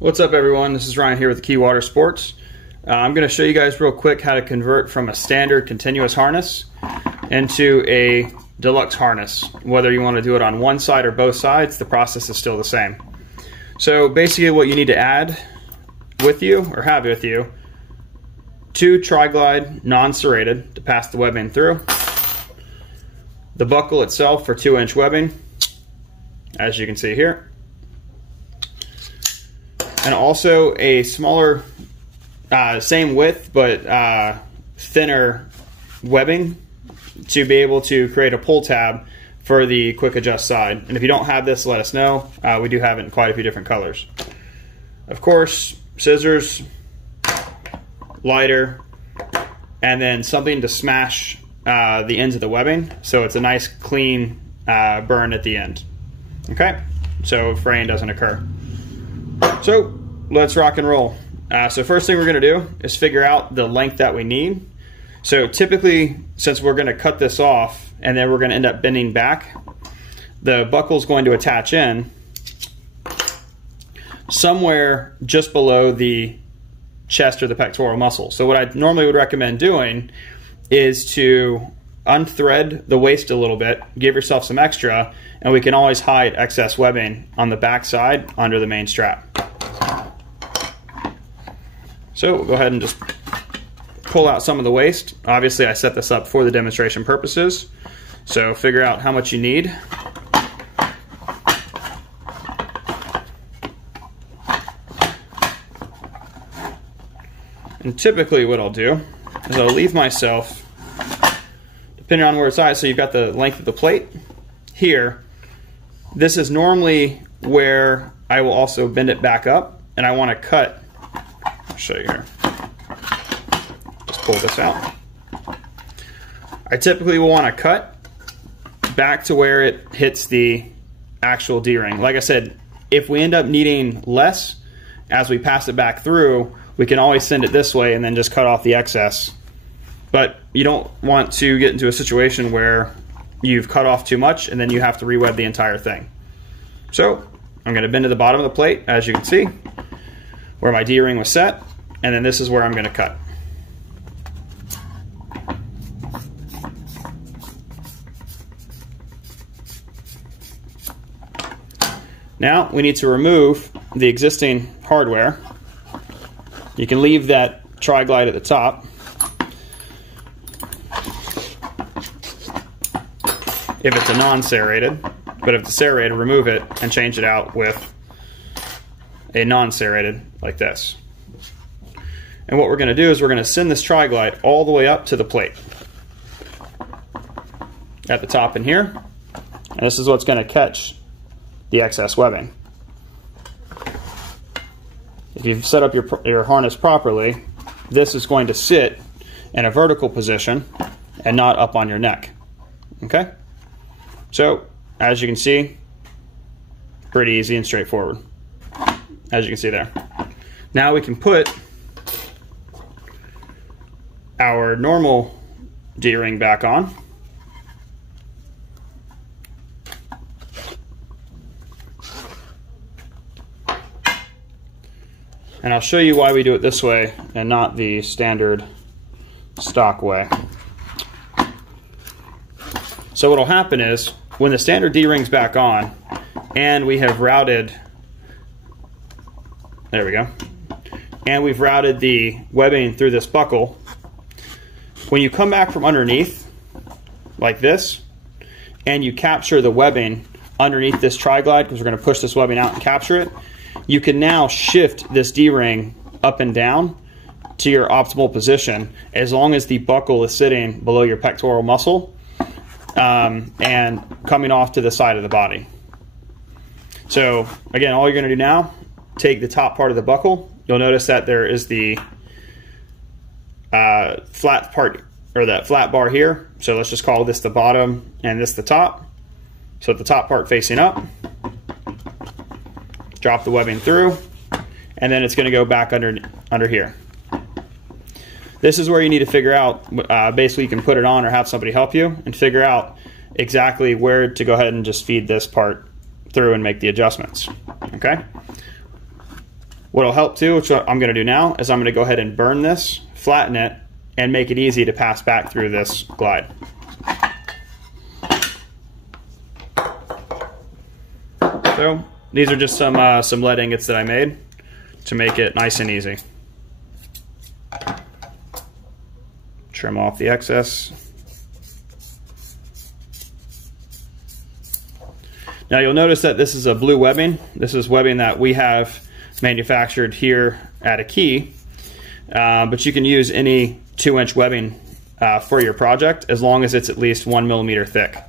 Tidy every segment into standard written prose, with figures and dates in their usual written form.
What's up everyone, this is Ryan here with Keywater Sports. I'm going to show you guys real quick how to convert from a standard continuous harness into a deluxe harness. Whether you want to do it on one side or both sides, the process is still the same. So basically what you need to add with you, or have with you, 2 tri-glide non-serrated to pass the webbing through, the buckle itself for 2-inch webbing, as you can see here, and also a smaller, same width but thinner webbing to be able to create a pull tab for the quick adjust side. And if you don't have this, let us know. We do have it in quite a few different colors. Of course, scissors, lighter, and then something to smash the ends of the webbing so it's a nice clean burn at the end. Okay, so fraying doesn't occur. So let's rock and roll. So first thing we're going to do is figure out the length that we need. So typically, since we're going to cut this off and then we're going to end up bending back, the buckle is going to attach in somewhere just below the chest or the pectoral muscle. So what I normally would recommend doing is to unthread the waist a little bit, give yourself some extra, and we can always hide excess webbing on the back side under the main strap. So we'll go ahead and just pull out some of the waist. Obviously I set this up for the demonstration purposes, so figure out how much you need. And typically what I'll do is I'll leave myself, depending on where it's at, so you've got the length of the plate here. This is normally where I will also bend it back up, and I want to cut. I'll show you here. Just pull this out. I typically will want to cut back to where it hits the actual D-ring. Like I said, if we end up needing less as we pass it back through, we can always send it this way and then just cut off the excess. But you don't want to get into a situation where you've cut off too much and then you have to re-web the entire thing. So I'm going to bend to the bottom of the plate, as you can see, where my D-ring was set, and then this is where I'm going to cut. Now we need to remove the existing hardware. You can leave that tri-glide at the top. If it's a non-serrated, but if it's serrated, remove it and change it out with a non-serrated like this. And what we're going to do is we're going to send this tri-glide all the way up to the plate at the top in here, and this is what's going to catch the excess webbing. If you've set up your harness properly, this is going to sit in a vertical position and not up on your neck. Okay? So, as you can see, pretty easy and straightforward, as you can see there. Now we can put our normal D-ring back on. And I'll show you why we do it this way and not the standard stock way. So what'll happen is, when the standard D-ring's back on and we have routed, there we go, and we've routed the webbing through this buckle, when you come back from underneath like this and you capture the webbing underneath this tri-glide, because we're going to push this webbing out and capture it, you can now shift this D-ring up and down to your optimal position as long as the buckle is sitting below your pectoral muscle and coming off to the side of the body. So again, all you're going to do now, take the top part of the buckle. You'll notice that there is the flat part, or that flat bar here. So let's just call this the bottom and this the top. So the top part facing up, drop the webbing through, and then it's going to go back under here. This is where you need to figure out, basically you can put it on or have somebody help you and figure out exactly where to go ahead and just feed this part through and make the adjustments. Okay? What'll help too, which I'm going to do now, is I'm going to go ahead and burn this, flatten it, and make it easy to pass back through this glide. So these are just some lead ingots that I made to make it nice and easy. Trim off the excess. Now you'll notice that this is a blue webbing. This is webbing that we have manufactured here at a key, but you can use any 2-inch webbing for your project as long as it's at least 1 millimeter thick.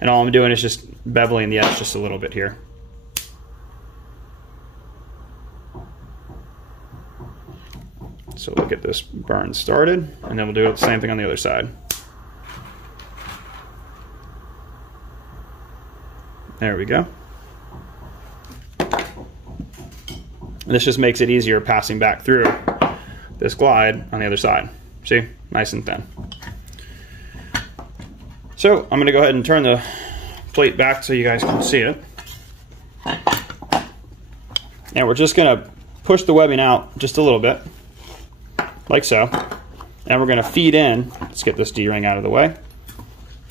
And all I'm doing is just beveling the edge just a little bit here. So we'll get this burn started, and then we'll do the same thing on the other side. There we go. And this just makes it easier passing back through this glide on the other side. See, nice and thin. So I'm going to go ahead and turn the plate back so you guys can see it. And we're just going to push the webbing out just a little bit, like so. And we're going to feed in. Let's get this D-ring out of the way.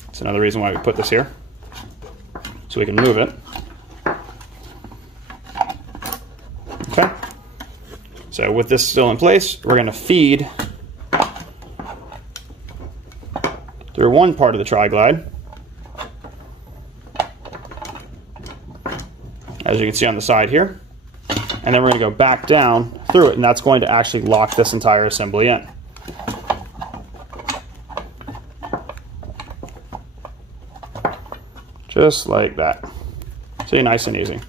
That's another reason why we put this here, so we can move it. Okay. So with this still in place, we're going to feed through one part of the tri-glide. As you can see on the side here. And then we're going to go back down through it, and that's going to actually lock this entire assembly in. Just like that. See, nice and easy.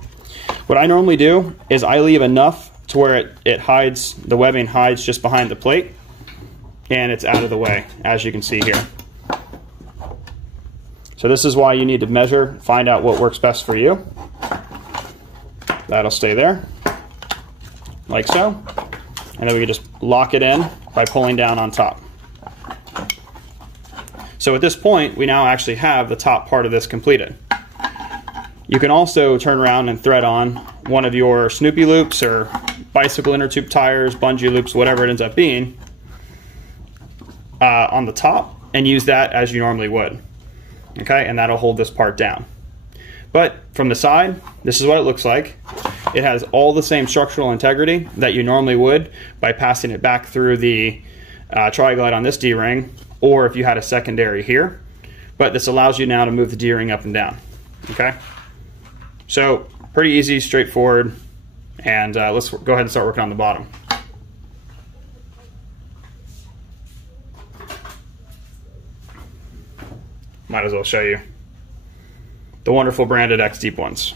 What I normally do is I leave enough to where it hides, the webbing hides just behind the plate, and it's out of the way, as you can see here. So this is why you need to measure, find out what works best for you. That'll stay there, like so. And then we can just lock it in by pulling down on top. So at this point, we now actually have the top part of this completed. You can also turn around and thread on one of your Snoopy loops or bicycle inner tube tires, bungee loops, whatever it ends up being, on the top, and use that as you normally would. Okay, and that'll hold this part down. But from the side, this is what it looks like. It has all the same structural integrity that you normally would by passing it back through the tri-glide on this D-ring, or if you had a secondary here. But this allows you now to move the D-ring up and down. Okay, so pretty easy, straightforward, and let's go ahead and start working on the bottom. Might as well show you the wonderful branded XDEEP ones.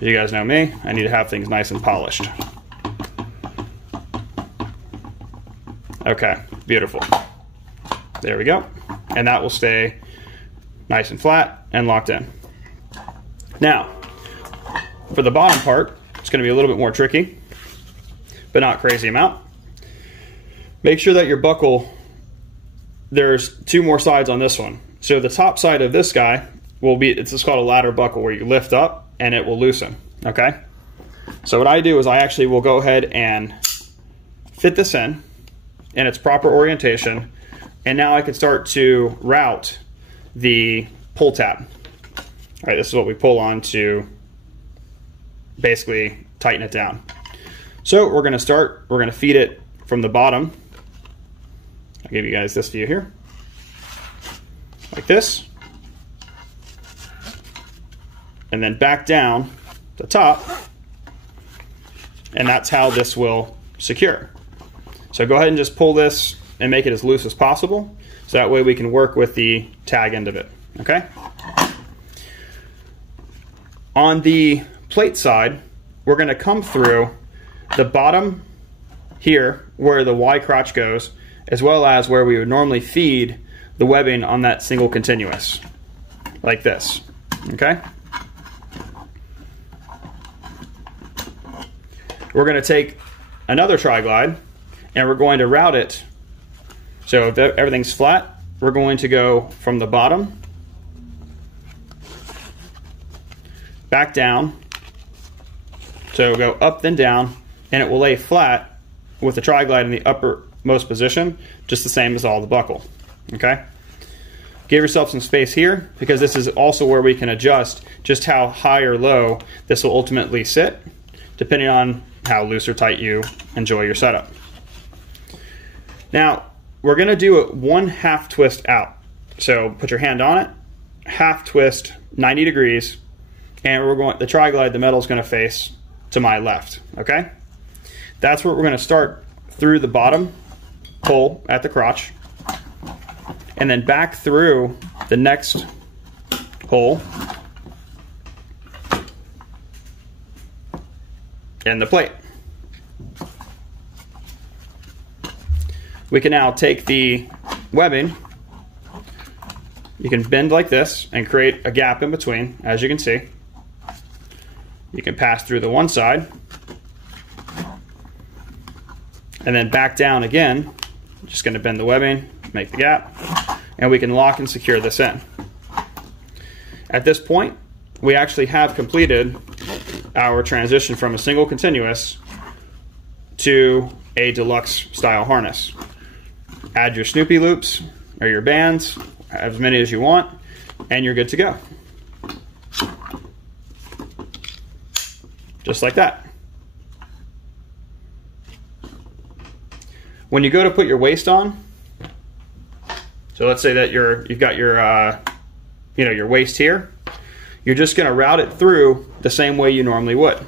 You guys know me, I need to have things nice and polished. Okay, beautiful. There we go. And that will stay nice and flat and locked in. Now, for the bottom part, it's going to be a little bit more tricky, but not crazy amount. Make sure that your buckle, there's two more sides on this one. So the top side of this guy will be, it's just called a ladder buckle, where you lift up and it will loosen, okay? So what I do is I actually will go ahead and fit this in its proper orientation, and now I can start to route the pull tab. All right, this is what we pull on to basically tighten it down. So we're gonna feed it from the bottom. I'll give you guys this view here, like this. And then back down the top, and that's how this will secure. So go ahead and just pull this and make it as loose as possible, so that way we can work with the tag end of it, okay? On the plate side, we're gonna come through the bottom here where the Y crotch goes, as well as where we would normally feed the webbing on that single continuous, like this, okay? We're going to take another tri-glide and we're going to route it. So if everything's flat, we're going to go from the bottom back down. So go up then down, and it will lay flat with the tri-glide in the uppermost position, just the same as all the buckle. Okay? Give yourself some space here, because this is also where we can adjust just how high or low this will ultimately sit, depending on how loose or tight you enjoy your setup. Now, we're going to do a 1/2 twist out. So put your hand on it, half twist 90 degrees, and we're going, the tri-glide, the metal is going to face to my left, okay? That's where we're going to start through the bottom hole at the crotch, and then back through the next hole in the plate. We can now take the webbing, you can bend like this and create a gap in between, as you can see. You can pass through the one side and then back down again. Just going to bend the webbing, make the gap, and we can lock and secure this in. At this point, we actually have completed our transition from a single continuous to a deluxe style harness. Add your Snoopy loops or your bands, as many as you want, and you're good to go. Just like that. When you go to put your waist on, so let's say that you've got your your waist here, you're just going to route it through the same way you normally would.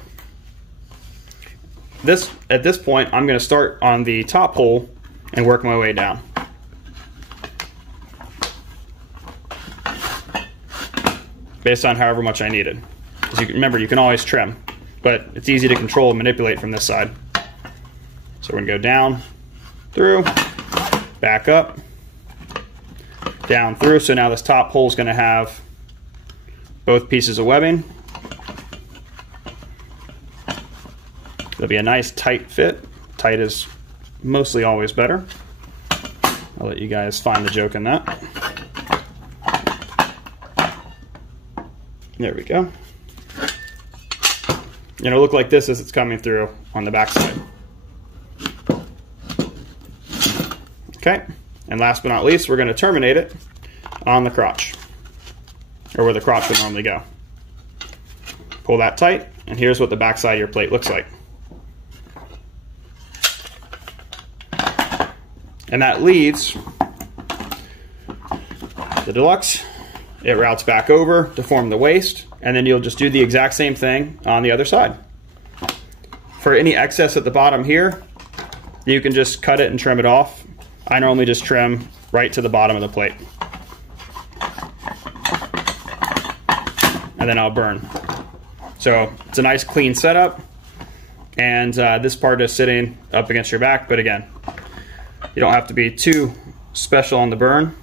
At this point, I'm going to start on the top hole and work my way down. Based on however much I needed. As you remember, you can always trim, but it's easy to control and manipulate from this side. So we're going to go down, through, back up, down through. So now this top hole is going to have both pieces of webbing. It'll be a nice tight fit. Tight is mostly always better. I'll let you guys find the joke in that. There we go. It'll look like this as it's coming through on the back side. Okay, and last but not least, we're going to terminate it on the crotch, or where the crotch would normally go. Pull that tight, and here's what the back side of your plate looks like. And that leaves the Deluxe. It routes back over to form the waist, and then you'll just do the exact same thing on the other side. For any excess at the bottom here, you can just cut it and trim it off. I normally just trim right to the bottom of the plate. And then I'll burn. So it's a nice clean setup, and this part is sitting up against your back, but again, you don't have to be too special on the burn,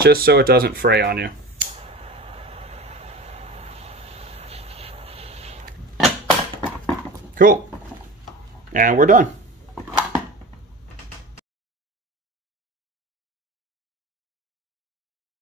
just so it doesn't fray on you. Cool. And we're done.